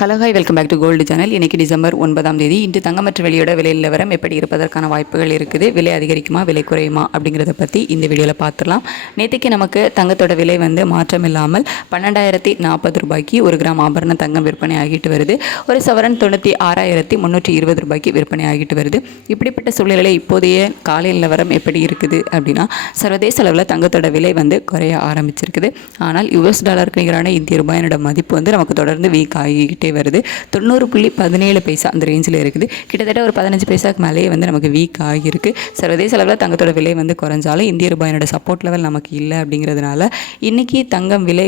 Hello hi welcome back to gold channel. இன்றைக்கி December 9ஆம் தேதி. இன்று தங்கம் மற்றும் வெள்ளியோட விலை நிலவரம் எப்படி இருப்பதற்கான வாய்ப்புகள் இருக்குது, விலை அதிகரிக்குமா விலை குறையுமா அப்படிங்கிறத பற்றி இந்த வீடியோவில் பார்த்துடலாம். நேற்றுக்கு நமக்கு தங்கத்தோட விலை மாற்றம் இல்லாமல் 12,040 ரூபாய்க்கு ஒரு கிராம் ஆபரண தங்கம் விற்பனை ஆகிட்டு வருது. ஒரு சவரன் 96,320 ரூபாய்க்கு விற்பனை ஆகிட்டு வருது. இப்படிப்பட்ட சூழ்நிலை இப்போதைய காலை நிலவரம் எப்படி இருக்குது அப்படின்னா, சர்வதேச அளவில் தங்கத்தோட விலை குறைய ஆரம்பிச்சிருக்குது. ஆனால் US டாலருக்கு நிகரான இந்திய ரூபாயினோட மதிப்பு நமக்கு தொடர்ந்து வீக் ஆகிக்கிட்டே வருது. 90.17 அந்த ரேஞ்சில் இருக்குது. கிட்டத்தட்ட ஒரு 15 பைசாக்கு மேலேயே நமக்கு வீக் ஆகியிருக்கு. சர்வதேச அளவில் தங்கத்தோட விலை குறைஞ்சாலும் இந்திய ரூபாயினோட சப்போர்ட் லெவல் நமக்கு இல்லை. அப்படிங்கிறதுனால இன்றைக்கி தங்கம் விலை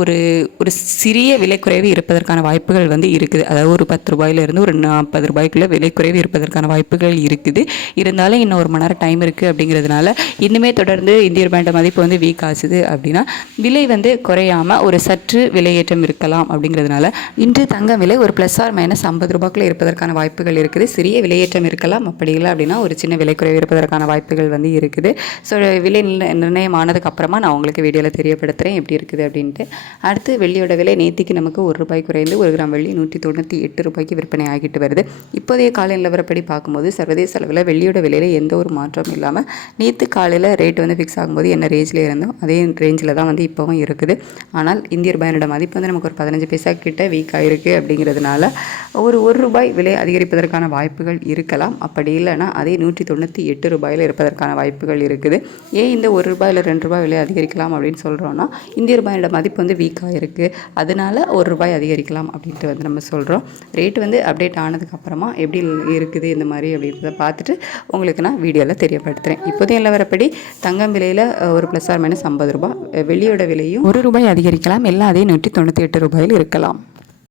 ஒரு ஒரு சிறிய விலை குறைவு இருப்பதற்கான வாய்ப்புகள் இருக்குது. அதாவது ஒரு 10 ரூபாயிலிருந்து ஒரு 40 ரூபாய்க்குள்ளே விலை குறைவு இருப்பதற்கான வாய்ப்புகள் இருக்குது. இருந்தாலும் இன்னும் ஒரு மணி நேரம் டைம் இருக்குது. அப்படிங்கிறதுனால இன்னுமே தொடர்ந்து இந்திய ரூபாயோட மதிப்பு வீக் ஆச்சுது அப்படின்னா விலை குறையாமல் ஒரு சற்று விலையேற்றம் இருக்கலாம். அப்படிங்கிறதுனால இன்று தங்கம் விலை ஒரு +/- 50 ரூபாய்க்குள்ள இருப்பதற்கான வாய்ப்புகள் இருக்குது. சிறிய விலையேற்றம் இருக்கலாம். அப்படி இல்லை அப்படின்னா ஒரு சின்ன விலை குறைவு இருப்பதற்கான வாய்ப்புகள் இருக்குது. ஸோ விலை நிர்ணயம் ஆனதுக்கு அப்புறமா நான் உங்களுக்கு வீடியோவில் தெரியப்படுத்துகிறேன் எப்படி இருக்குது அப்படின்ட்டு. அடுத்து வெள்ளியோட விலை நேற்றுக்கு நமக்கு ₹1 குறைந்து 1 கிராம் வெள்ளி 198 ரூபாய்க்கு விற்பனை ஆகிட்டு வருது. இப்போதைய காலை நிலவரப்படி பார்க்கும்போது சர்வதேச அளவில் வெள்ளியோட விலையில் எந்த ஒரு மாற்றமும் இல்லாமல் நேற்று காலையில் ரேட் ஃபிக்ஸ் ஆகும்போது என்ன ரேஞ்சில் இருந்தோம் அதே ரேஞ்சில் தான் இப்போவும் இருக்குது. ஆனால் இந்திய ரூபாயோட மதிப்பு நமக்கு ஒரு 15 பைசா கிட்ட வீக் ஆகிருக்கு. அப்படிங்கிறதுனால ஒரு ரூபாய் விலை அதிகரிப்பதற்கான வாய்ப்புகள் இருக்கலாம். அப்படி இல்லைன்னா அதே 198 ரூபாயில் இருப்பதற்கான வாய்ப்புகள் இருக்குது. ஏன் இந்த ₹1 இல்லை ₹2 விலை அதிகரிக்கலாம் அப்படின்னு சொல்கிறோன்னா, இந்திய ரூபாயோட மதிப்பு வீக் ஆகிருக்கு. அதனால ₹1 அதிகரிக்கலாம் அப்படின்ட்டு நம்ம சொல்கிறோம். ரேட் அப்டேட் ஆனதுக்கப்புறமா எப்படி இருக்குது இந்த மாதிரி அப்படின்றத பார்த்துட்டு உங்களுக்கு நான் வீடியோவில் தெரியப்படுத்துகிறேன். இப்போதைய நிலவரப்படி தங்கம் விலையில் ஒரு +/- 50 ரூபாய், வெள்ளியோட விலையும் ₹1 அதிகரிக்கலாம். எல்லாம் அதே 198 ரூபாயில் இருக்கலாம்.